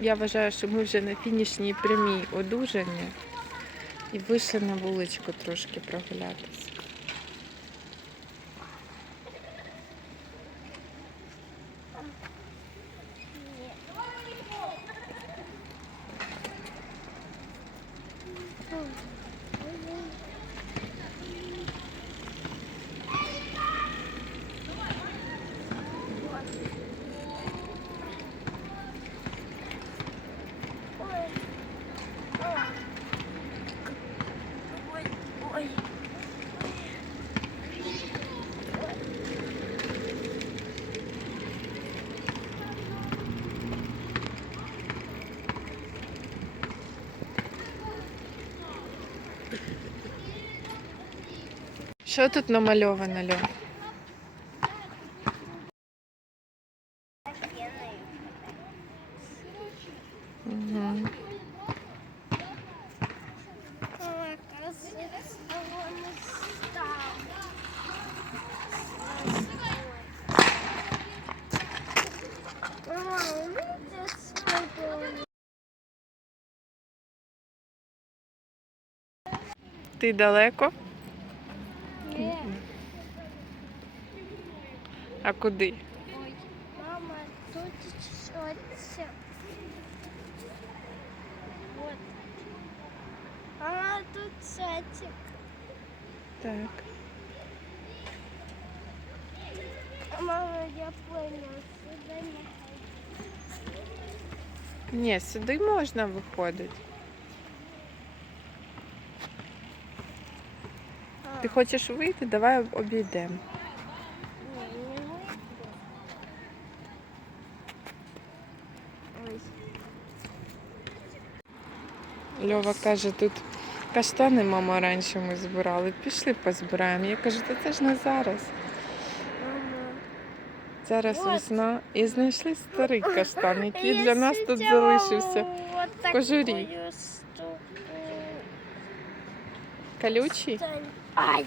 я вважаю, що ми вже на фінішній прямій одужання і вийшли на вуличку трошки прогулятися. Що тут намальовано, Льо? Угу. Ти далеко? А куди? Ой, мама, тут щось. Вот. Мама, тут сетик. Так. Мама, я понял, сюда не Ні, сюди можна виходити. Ти хочеш вийти? Давай обійдемо. Льова каже, тут каштани, мама, раніше ми збирали. Пішли позбираємо. Я кажу, та це ж не зараз. Зараз весна. І знайшли старий каштан, який для нас тут залишився. Вот кожурі. Колючий? Ай.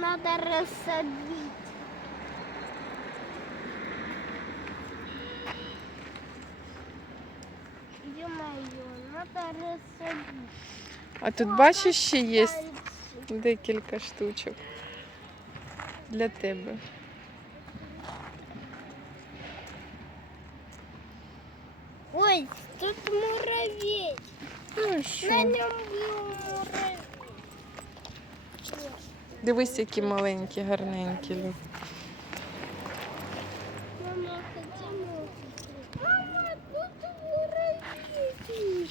Надо рассадить. Ё-моё, надо рассадить. А тут бачиш, ще є декілька штучок для тебе. Ой, тут муравей. Ну і На нем. Дивись, які маленькі, гарненькі. Мама, хотя Мама, тут муравей.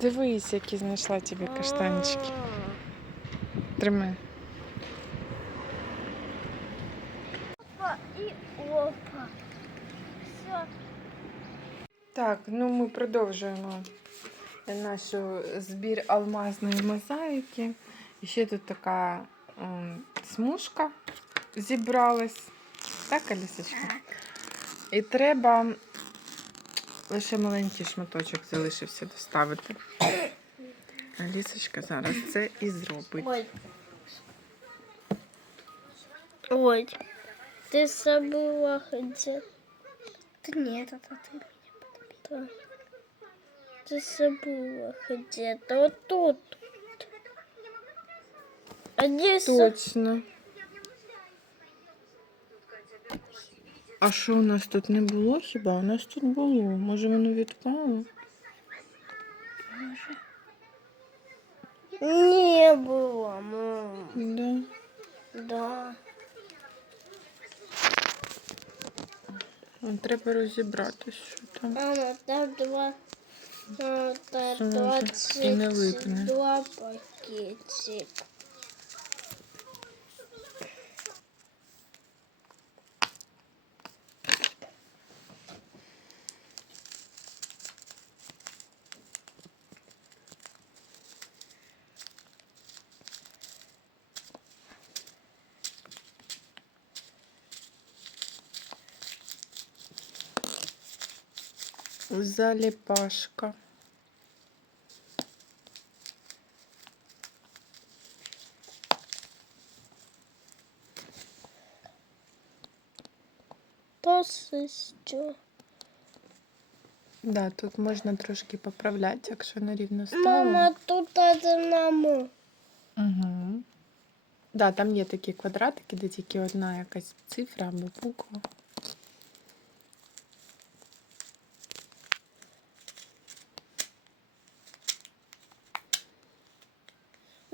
Дивись, які знайшла тобі каштанчики. Тримай. Опа и опа. Все. Так, ну ми продовжуємо наш збір алмазної мозаїки. І ще тут така м, смужка зібралась. Так, Алісочка? І треба лише маленький шматочок залишився доставити. Алісочка зараз це і зробить. Ой. Ой. Ты забыла где? Да нет, это ты меня подбила. Ты забыла где-то. Вот тут. А где са- Точно. А що у нас тут не було хіба? У нас тут було. Може воно відпало? Не было, мам. Да. Да. А, Треба розібрати, що там. Мама, там два... а, Там Що Заліпашка. То есть что? Да, тут можна трошки поправляти, якщо нерівно ставимо. Мама, тут одному. Угу. Да, там є такі квадратики, де тільки одна якась цифра або буква.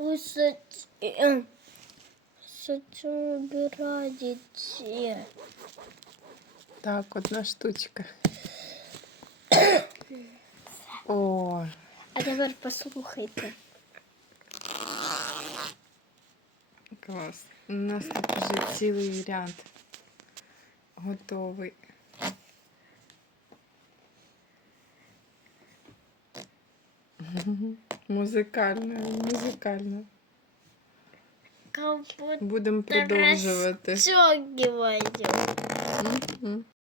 Высоте. Высоте убираете. Так, одна штучка. О, А тепер послухайте. клас. У нас тут вже цілий ряд готовий. Музикально, музикально. Будемо продовжувати.